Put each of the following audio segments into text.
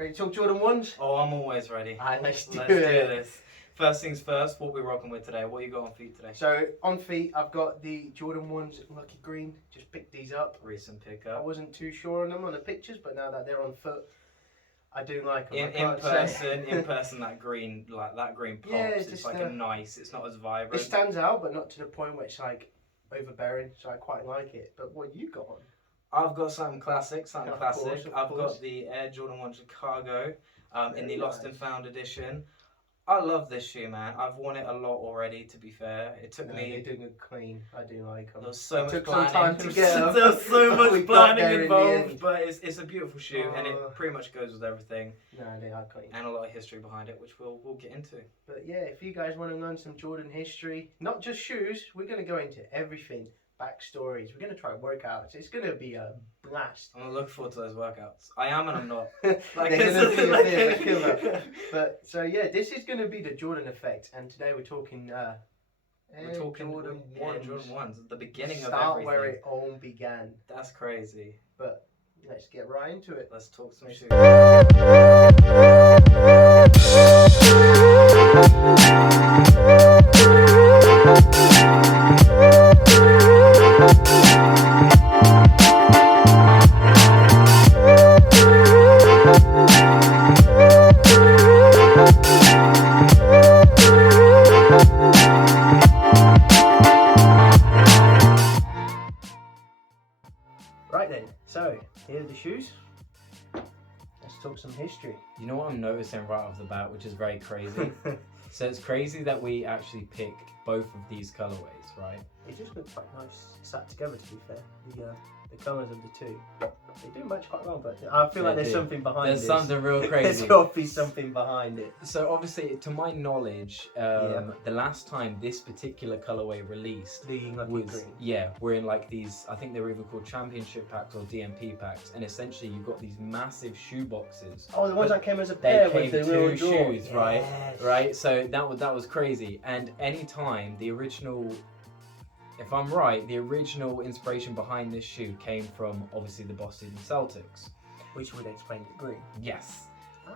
Ready to talk Jordan 1s? Oh, I'm always ready. Let's do this. First things first, what we're rocking with today. What you got on feet today? So, on feet, I've got the Jordan 1s Lucky Green. Just picked these up. Recent I pickup. wasn't too sure on them on the pictures, but now that they're on foot, I do like them. In person, that green pops. Yeah, it's like a nice. It's not as vibrant. It stands out, but not to the point where it's like overbearing. So I quite like it. But what you got on? I've got something classic. Of course. I've got the Air Jordan 1 Chicago in the Lost and Found edition. I love this shoe, man. I've worn it a lot already, to be fair. It took me... They're doing it clean. I do like them. There was so much took planning. some time to get them. There was so much planning involved, in but it's a beautiful shoe, and it pretty much goes with everything. No, they are clean. And a lot of history behind it, which we'll get into. But yeah, if you guys want to learn some Jordan history, not just shoes, we're going to go into everything. Backstories. We're going to try workouts. It's going to be a blast. I'm looking forward to those workouts. I am and I'm not. Like, they're going to be a bit of a killer. But so yeah, this is going to be the Jordan effect, and today we're talking. Jordan 1s, the beginning of Start everything. where it all began. That's crazy. But let's get right into it. Let's talk some shoes. Right then, so here are the shoes. Let's talk some history. You know what I'm noticing right off the bat, which is very crazy? So it's crazy that we actually picked both of these colorways, right? They just look quite nice sat together, to be fair. The colours of the two. They do match quite well, but I feel like there's something behind this. There's something real crazy. There's got to be something behind it. So obviously, to my knowledge, the last time this particular colorway released we're in like these, I think they were either called championship packs or DMP packs, and essentially you got these massive shoe boxes. Oh, the ones that came as a pair with the two little shoes, right? Right. So that was crazy. And any time the original, if I'm right, the original inspiration behind this shoe came from obviously the Boston Celtics, which would explain the green. Yes.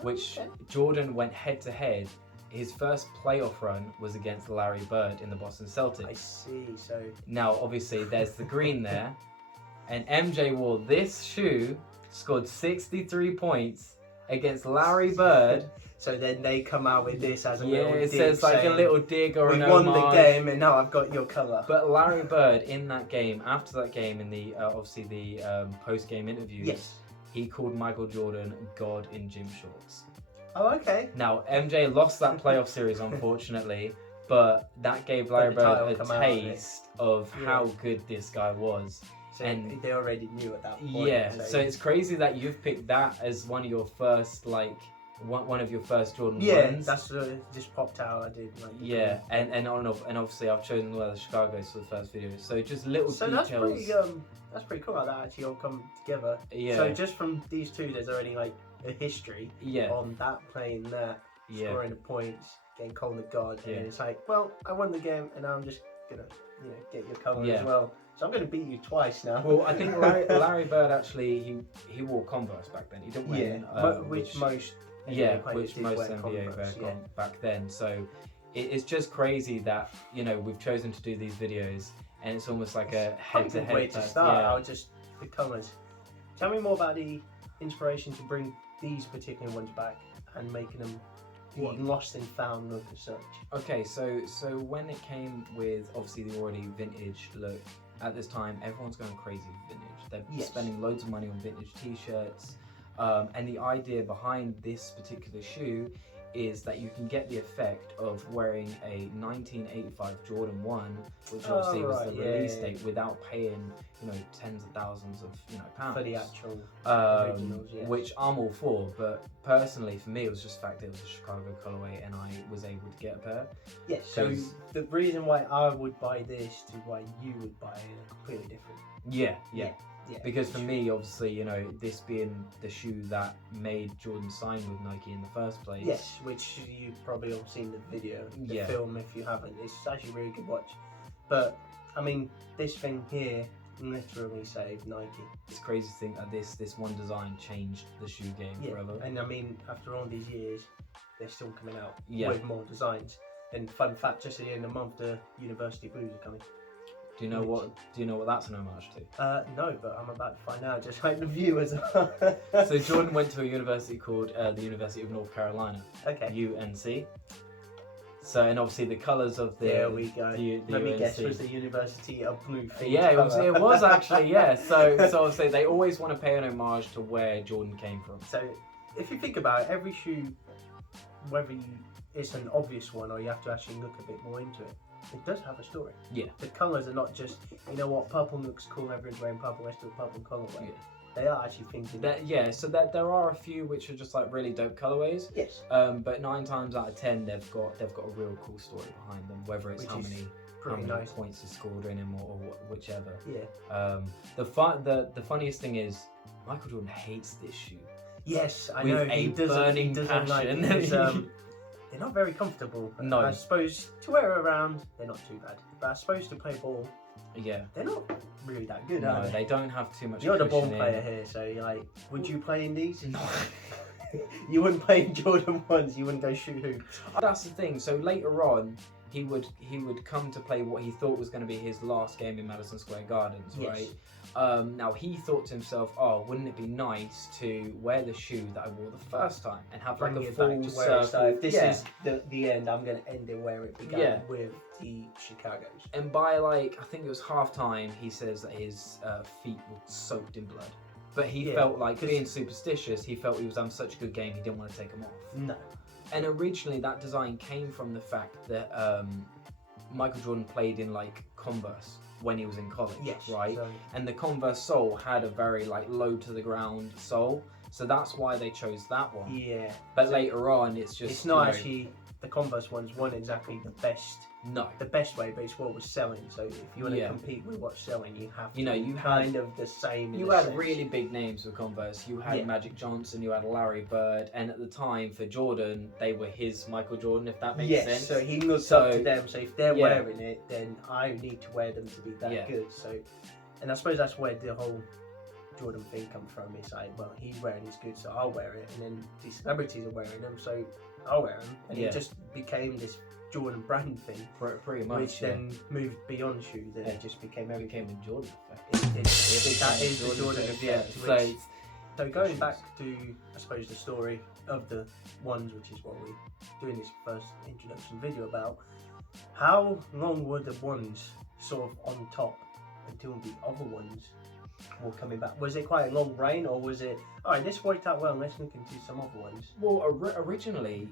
Which Jordan went head to head. His first playoff run was against Larry Bird in the Boston Celtics. I see, so... Now, obviously, there's the green there. And MJ wore this shoe, scored 63 points against Larry Bird. So then they come out with this as a little dig. Yeah, it says like a little dig or an homage. We won the game and now I've got your colour. But Larry Bird, in that game, after that game, in the obviously the post-game interviews, he called Michael Jordan God in gym shorts. Oh, okay. Now, MJ lost that playoff series, unfortunately, but that gave Larry Bird a taste of how good this guy was. So and they already knew at that point. Yeah, so it's crazy that you've picked that as one of your first, like, one of your first Jordan ones. Yeah, that's just popped out. I did. Like, and obviously I've chosen the Chicago's for the first video. So just little details. That's pretty cool how that actually all come together. Yeah. So just from these two, there's already like a history. On that playing that, scoring the points, getting called the God, and it's like, well, I won the game, and now I'm just gonna, get your cover as well. So I'm going to beat you twice now. Well, I think Larry Bird actually he wore Converse back then. He didn't wear which most NBA wear back then. So it's just crazy that we've chosen to do these videos, and it's almost like a head-to-head way to start. I'll just the colours. Tell me more about the inspiration to bring these particular ones back and making them the lost and found look as such. Okay, so when it came with obviously the already vintage look. At this time, everyone's going crazy with vintage. They're spending loads of money on vintage t-shirts. And the idea behind this particular shoe is that you can get the effect of wearing a 1985 Jordan 1, which obviously was the release date, without paying, tens of thousands of, pounds. For the actual originals, which I'm all for, but personally for me it was just the fact that it was a Chicago colorway and I was able to get a pair. Yes, so the reason why I would buy this to why you would buy it are completely different. Yeah. Because for me, obviously, this being the shoe that made Jordan sign with Nike in the first place. Yes, which you've probably all seen the video, the film if you haven't. It's actually a really good watch. But, I mean, this thing here, literally saved Nike. It's crazy to think that this one design changed the shoe game forever. And I mean, after all these years, they're still coming out with more designs. And fun fact, just at the end of the month, the University Blues are coming. Do you know what that's an homage to? No, but I'm about to find out, just like the viewers are. So Jordan went to a university called the University of North Carolina. Okay. UNC. So, and obviously the colours of the... There we go. The Let me UNC. guess, was the University a blue theme? Yeah, it was actually, yeah. So obviously they always want to pay an homage to where Jordan came from. So if you think about it, every shoe, whether it's an obvious one or you have to actually look a bit more into it, it does have a story. Yeah. The colours are not just, you know what, purple looks cool, everyone's wearing purple, let's do a purple colourway. Yeah. They are actually thinking. So there are a few which are just like really dope colorways. Yes. But 9 times out of 10 they've got a real cool story behind them, whether it's how many points he scored in him or whichever. Yeah. The funniest thing is Michael Jordan hates this shoe. Yes, I with know. A burning passion. They're not very comfortable. No. I suppose to wear it around, they're not too bad. But I suppose to play ball, they're not really that good, are No, they don't have too much You're the ball cushioning. player here, so you're like, would you play in these? No. You wouldn't play in Jordan 1s, you wouldn't go shoot hoops. That's the thing. So later on, he would come to play what he thought was going to be his last game in Madison Square Gardens, right? Now he thought to himself, oh, wouldn't it be nice to wear the shoe that I wore the first time and have like a full circle? So if this is the end, I'm going to end it where it began with the Chicago's. And by like, I think it was halftime, he says that his feet were soaked in blood. But he felt like, being superstitious, he felt he was having such a good game, he didn't want to take them off. No. And originally that design came from the fact that Michael Jordan played in like Converse when he was in college, right? So, and the Converse sole had a very like low to the ground sole, so that's why they chose that one. Yeah. But later on, it's just it's not actually the Converse ones weren't exactly the best. No. The best way, but it's what was selling. So if you want to compete with what's selling, you have to. You kind of the same. You had really big names with Converse. You had Magic Johnson, you had Larry Bird, and at the time for Jordan, they were his Michael Jordan, if that makes sense. So he looked up to them. So if they're wearing it, then I need to wear them to be that good. So, and I suppose that's where the whole Jordan thing comes from. It's like, well, he's wearing his good, so I'll wear it, and then the celebrities are wearing them, so I'll wear them, and it just became this Jordan brand thing, pretty much, which then moved beyond shoes, and it just became everything. Became a Jordan effect. That is the Jordan effect. So going back to, I suppose, the story of the ones, which is what we're doing this first introduction video about. How long were the ones sort of on top until the other ones were coming back? Was it quite a long reign, or was it, all right, this worked out well, let's look into some other ones? Well, originally,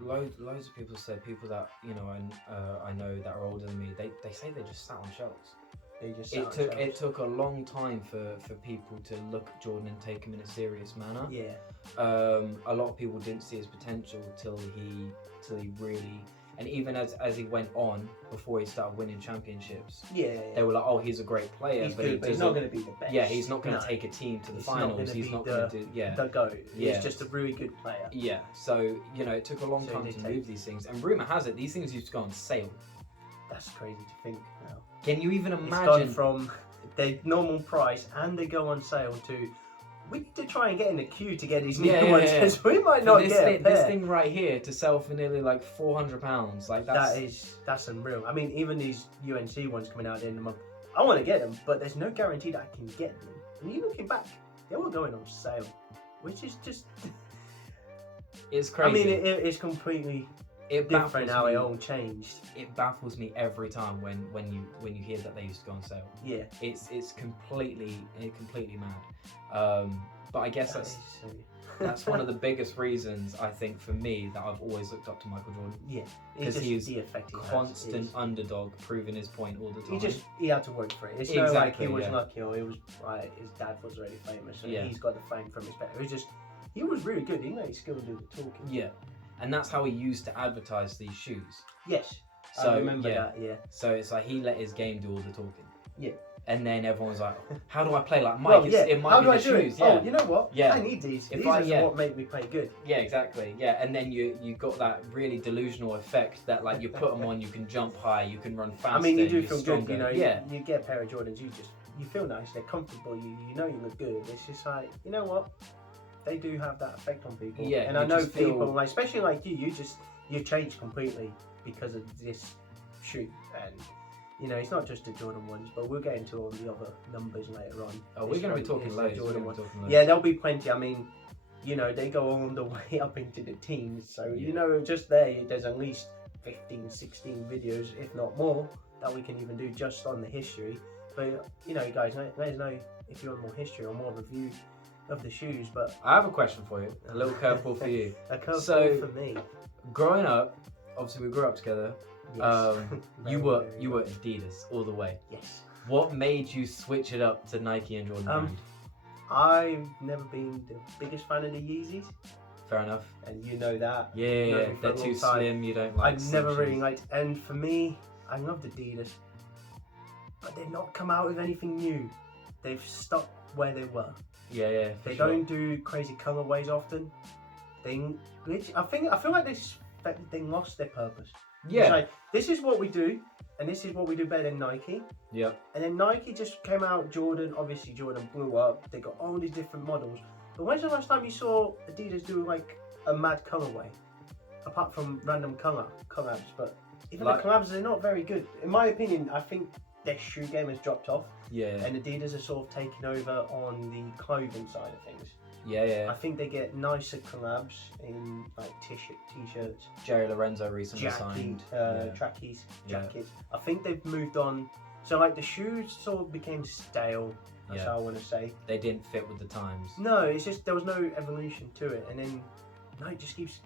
loads of people said, people that I know that are older than me, they say they just sat on shelves. It took a long time for people to look at Jordan and take him in a serious manner. Yeah. A lot of people didn't see his potential till he really. And even as he went on, before he started winning championships, they were like, "Oh, he's a great player, but he's not going to be the best. Yeah, he's not going to take a team to the finals. He's not going to do the GOAT. He's just a really good player." Yeah. So it took a long time to move these things. And rumor has it, these things used to go on sale. That's crazy to think now. Can you even imagine? It's gone from the normal price and they go on sale to, we need to try and get in the queue to get these new ones because we might not get a pair. This thing right here to sell for nearly like £400. Like that's unreal. I mean, even these UNC ones coming out at the end of the month, I want to get them, but there's no guarantee that I can get them. And you looking back, they were going on sale, which is just. It's crazy. I mean, it's completely. Different how it all changed. It baffles me every time when you hear that they used to go on sale. Yeah. It's completely mad. But I guess that's one of the biggest reasons I think for me that I've always looked up to Michael Jordan. Yeah. Because he's constant underdog, proving his point all the time. He had to work for it. It's not like he was lucky or he was right. His dad was already famous, so he's got the fame from his dad. It was just he was really good. He knew his skill to do the talking. Yeah. And that's how he used to advertise these shoes. Yes, I remember that, yeah. So it's like he let his game do all the talking. Yeah. And then everyone's like, how do I play like Mike? It might how be do I the do shoes. It? Oh, you know what? Yeah. I need these. These are what make me play good. Yeah, exactly. Yeah, and then you got that really delusional effect that like you put them on, you can jump high, you can run faster. I mean, you do feel stronger. good, you get a pair of Jordans, you just you feel nice, they're comfortable, you know you look good. It's just like, you know what? They do have that effect on people. Yeah, and I know people, like, especially like you've changed completely because of this shoe. And you know, it's not just the Jordan ones, but we'll get into all the other numbers later on. Oh, we're going to be talking loads. Yeah, there'll be plenty. I mean, you know, they go all the way up into the teens. So, you know, just there's at least 15, 16 videos, if not more, that we can even do just on the history. But, you know, guys, let us know if you want more history or more review of the shoes. But I have a question for you, a little curveball for you. A curveball for me. Growing up, obviously we grew up together. Yes. You were Adidas all the way. Yes. What made you switch it up to Nike and Jordan brand? I've never been the biggest fan of the Yeezys. Fair enough. And you know that. Yeah, they're too slim. You don't like. I've never really liked. And for me, I loved Adidas, but they've not come out with anything new. They've stuck where they were. Yeah. They don't do crazy colorways often. I feel like they lost their purpose. Yeah. It's like, this is what we do, and this is what we do better than Nike. Yep. And then Nike just came out, Jordan blew up. They got all these different models. But when's the last time you saw Adidas do like a mad colorway? Apart from random collabs, but even the collabs, they're not very good. In my opinion, I think their shoe game has dropped off. Yeah. And Adidas are sort of taking over on the clothing side of things. Yeah. I think they get nicer collabs in like t-shirts. Jerry Lorenzo recently signed. Trackies, jackets. I think they've moved on. So like the shoes sort of became stale. That's how I want to say. They didn't fit with the times. No, it's just there was no evolution to it, and then Nike just keeps,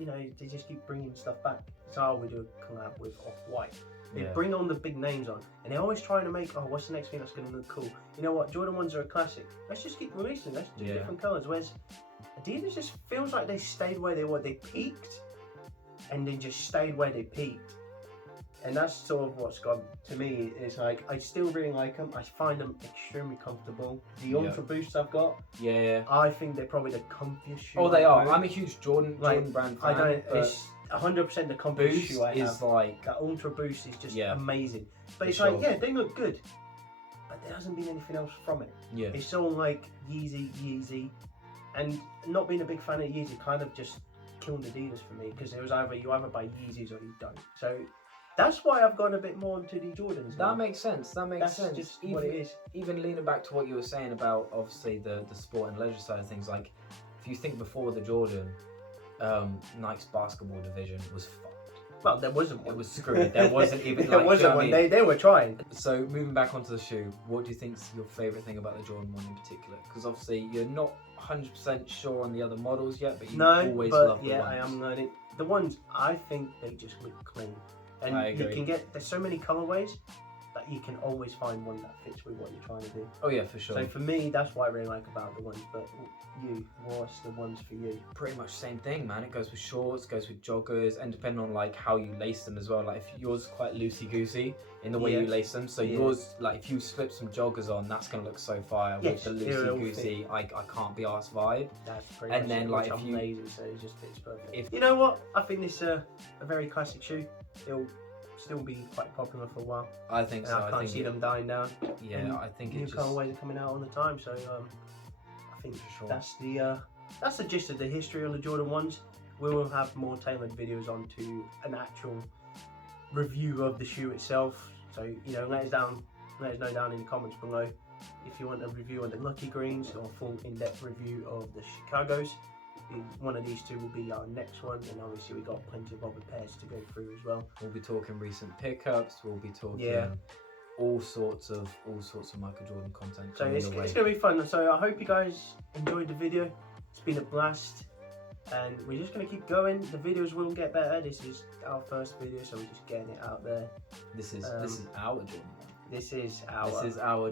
you know, they just keep bringing stuff back. So we do a collab with Off-White. They bring on the big names on, and they're always trying to make, what's the next thing that's going to look cool? You know what? Jordan 1s are a classic. Let's just keep releasing. Let's do different colours. Whereas Adidas just feels like they stayed where they were. They peaked, and then just stayed where they peaked. And that's sort of what's gone to me. It's like, I still really like them. I find them extremely comfortable. The Ultra Boosts I've got, I think they're probably the comfiest shoe. Oh, they are. I'm a huge Jordan brand fan. I don't. It's 100% the comfiest shoe I have. Is like that Ultra Boost is just amazing. But it's like, they look good, but there hasn't been anything else from it. Yeah. It's all like Yeezy, and not being a big fan of Yeezy kind of just killed Adidas for me, because it was either you buy Yeezys or you don't. So that's why I've gone a bit more into the Jordans. That makes sense. That's just what it is. Even leaning back to what you were saying about obviously the sport and leisure side of things, like if you think before the Jordan, Nike's basketball division was fucked. Well, there wasn't one. It was screwed. There wasn't even there wasn't one. They were trying. So moving back onto the shoe, what do you think's your favourite thing about the Jordan 1 in particular? Because obviously you're not 100% sure on the other models yet, but you always love the ones. I am learning. The ones, I think they just look clean. And you can get, there's so many colorways that you can always find one that fits with what you're trying to do. Oh yeah, for sure. So for me, that's what I really like about the ones. But what's the ones for you? Pretty much same thing, man. It goes with shorts, goes with joggers, and depending on like how you lace them as well. Like if yours is quite loosey goosey in the way you lace them, so yours, like if you slip some joggers on, that's gonna look so fire with the loosey goosey. I can't be arsed vibe. That's pretty much. And then like if you lazy, so it just fits perfect. You know what? I think this is a very classic shoe. It'll still be quite popular for a while. I think so. I can't see them dying down. Yeah, and I think new colorways are coming out all the time. So I think that's the gist of the history of the Jordan 1s. We will have more tailored videos onto an actual review of the shoe itself. So let us know down in the comments below if you want a review on the Lucky Greens or a full in-depth review of the Chicagos. One of these two will be our next one, and obviously we've got plenty of other pairs to go through as well. We'll be talking recent pickups. We'll be talking all sorts of Michael Jordan content. So it's going to be fun. So I hope you guys enjoyed the video. It's been a blast, and we're just going to keep going. The videos will get better. This is our first video, so we're just getting it out there. This is our Jordan 1. This is our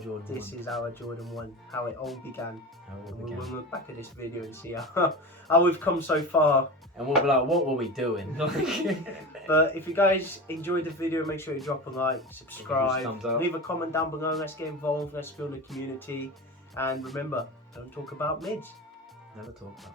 Jordan 1. This is our Jordan 1. How it all began. We'll look back at this video and see how we've come so far. And we'll be like, what were we doing? But if you guys enjoyed the video, make sure you drop a like, subscribe, leave a comment down below. Let's get involved. Let's build a community. And remember, don't talk about mids. Never talk about